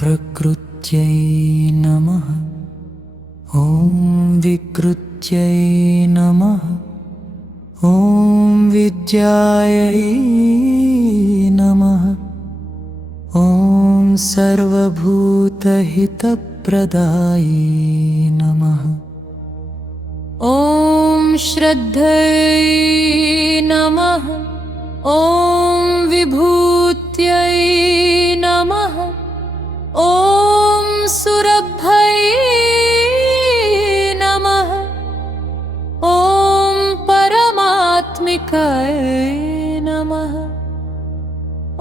प्रकृत्यै नमः। ॐ विकृत्यै नमः। ॐ विद्यायै नमः। ॐ सर्वभूतहितप्रदायै नमः। ॐ श्रद्धयै नमः। ॐ विभूत्यै नमः। ॐ सुरभ्यै नमः। ॐ परमात्मिकायै नमः।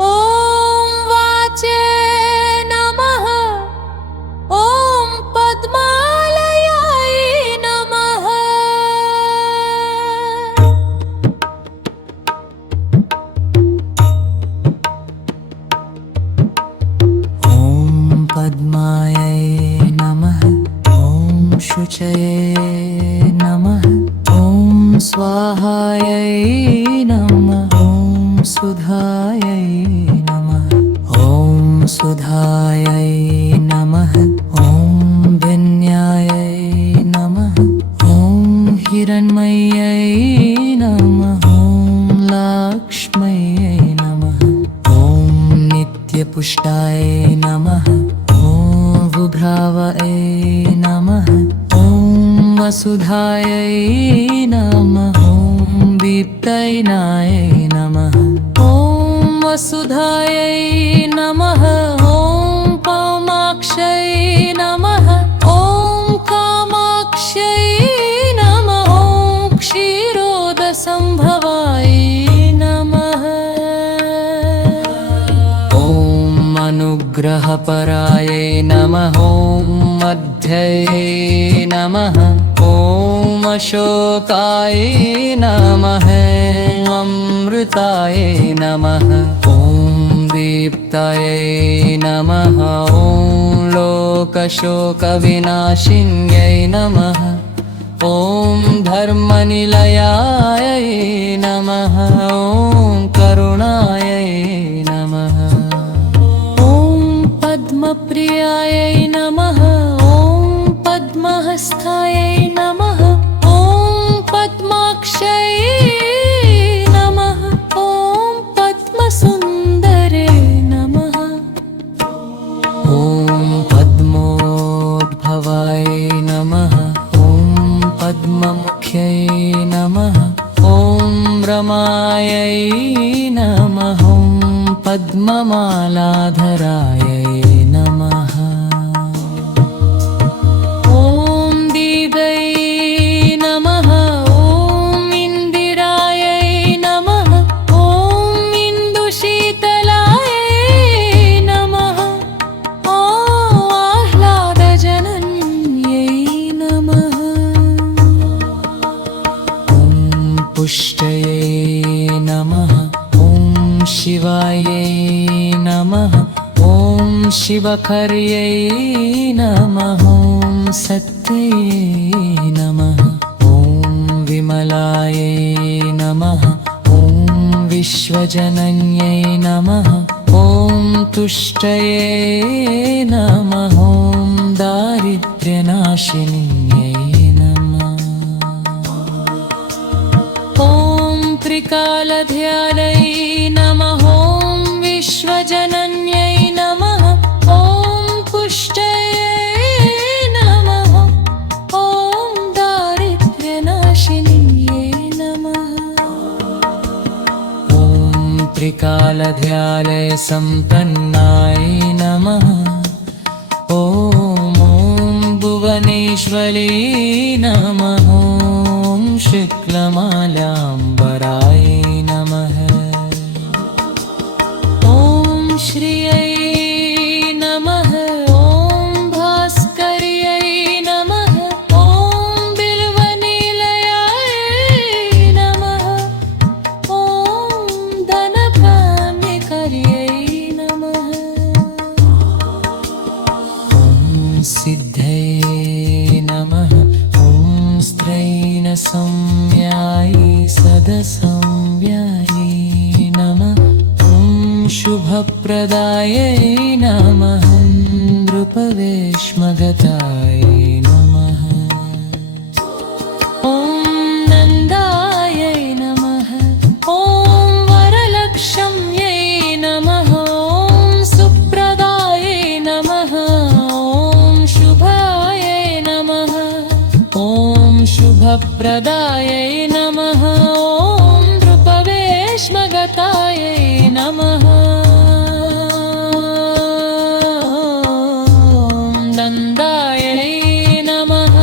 ॐ वाचे नमः। ॐ पद्मालयाय नमः। ॐ पद्मायै नमः। ॐ शुचये नमः। ॐ स्वाहायै नमः। ॐ सुधायै नमः। ॐ सुधायै नमः। ॐ विन्यायै नमः। ॐ हिरण्मय्यै नमः। ॐ लाक्ष्म्यै नमः। ॐ नित्यपुष्टाय नमः। ॐ वुभ्रावयै नमः। ॐ वसुधायै नमः। ॐ दीप्तैनायै नमः। ॐ वसुधायै नमः। ॐ कामाक्षयै नमः। ॐ कामाक्ष्यै नमः। ॐ क्षीरोदसम्भवाय नमः। ॐ अनुग्रहपरायै नमः। ॐ मध्यै नमः। ॐ अशोकाय नमः। अमृताय नमः। ॐ दीप्तायै नमः। ॐ लोकशोकविनाशिन्यै नमः। ॐ धर्मनिलयाय नमः। ॐ करुणायै नमः। ॐ पद्मप्रियायै नमः। ॐ पद्महस्तायै नमः। ॐ पद्माक्षयै नमः। ॐ पद्मसुन्दरे नमः। ॐ पद्मोद्भवाय नमः। ॐ पद्ममुख्यै नमः। ॐ रमायै नमः। ॐ पद्ममालाधरायै नमः। ॐ दिव्यै नमः। ॐ इन्दिरायै नमः। ॐ इन्दुशीतलायै नमः। ॐ आह्लादजनन्यै नमः। ॐ पुष्टये नमः। ॐ शिवायै नमः। ॐ शिवकर्यै नमः। ॐ सत्यै नमः। ॐ विमलायै नमः। ॐ विश्वजनन्यै नमः। ॐ तुष्टये नमः। ॐ दारिद्र्यनाशिन्यै नमः। ॐ त्रिकालध्यानै नमः। ॐ विश्वजनन्यै नमः। ॐ पुष्टये नमः। ॐ दारिद्र्यनाशिन्यै नमः। ॐ त्रिकालध्यालय सम्पन्नाय नमः। ॐ भुवनेश्वरी नमः। ॐ शुक्लमाल्याम्बराय नमः। ॐ श्रियै नमः। ॐ भास्कर्यै नमः। ॐ बिल्वनिलयाय नमः। ॐ धनकाम्यकर्यै नमः। ॐ सिद्धये नमः। ॐ स्त्रैणसंज्ञायै सदसंज्ञायै नमः। ॐ शुभप्रदायै नमः। नृपवेश्मगताय नमः। ॐ नन्दायै नमः। ॐ वरलक्ष्म्यै नमः। ॐ सुप्रदायै नमः। ॐ शुभायै नमः। ॐ शुभप्रदायै नमः। ॐ नृपवेश्मगतायै नमः। नन्दायै नमः।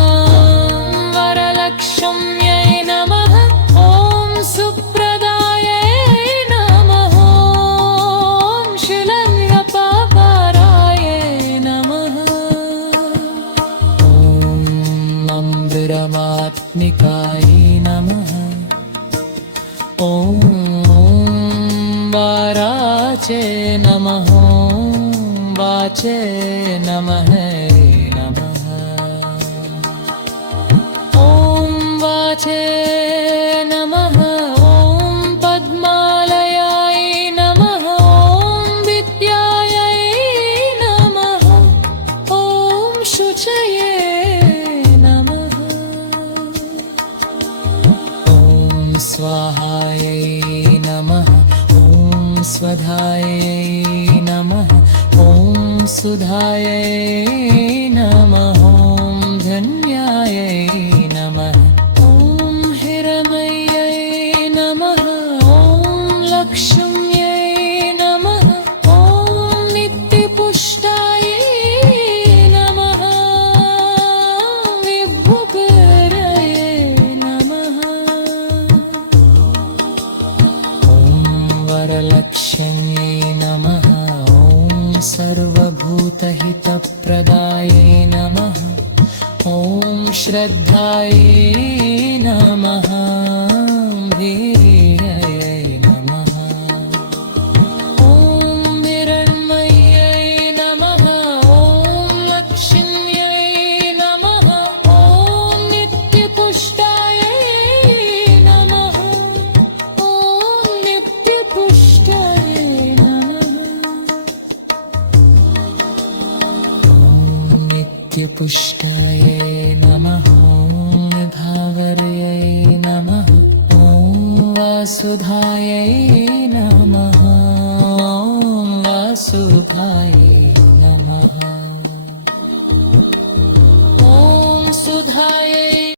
वरलक्ष्म्यै नमः। ॐ सुप्रदायै नमः। ॐ शिलङ्गपारायै नमः। ॐ अम्बिरमात्मिकाय नमः। ॐ वाराचे नमः। ॐ वाचे नमः। वाचे नमः। ॐ पद्मालयाय नमः। ॐ विद्यायै नमः। ॐ शुचये नमः। ॐ स्वाहायै नमः। ॐ स्वधायै नमः। ॐ सुधायै नमः। ॐ धन्यायै नमः। ॐ हिरमय्यै नमः। ॐ लक्ष्म्यै नमः। ॐ नित्यपुष्टायै नमः। विभुपरये नमः। ॐ वरलक्ष्म्यै नमः। ॐ सर्वभूतहितप्रदायै नमः। ॐ श्रद्धायै नमः। धीर्यै नमः। ॐ हिरण्मय्यै नमः। ॐ लक्ष्म्यै नमः। ॐ नित्यपुष्टायै नमः। ॐ नित्यपुष्टायै नमः। ॐ नित्यपुष्टायै नमः। ॐ भावर्यै नमः। ॐ वासुधायै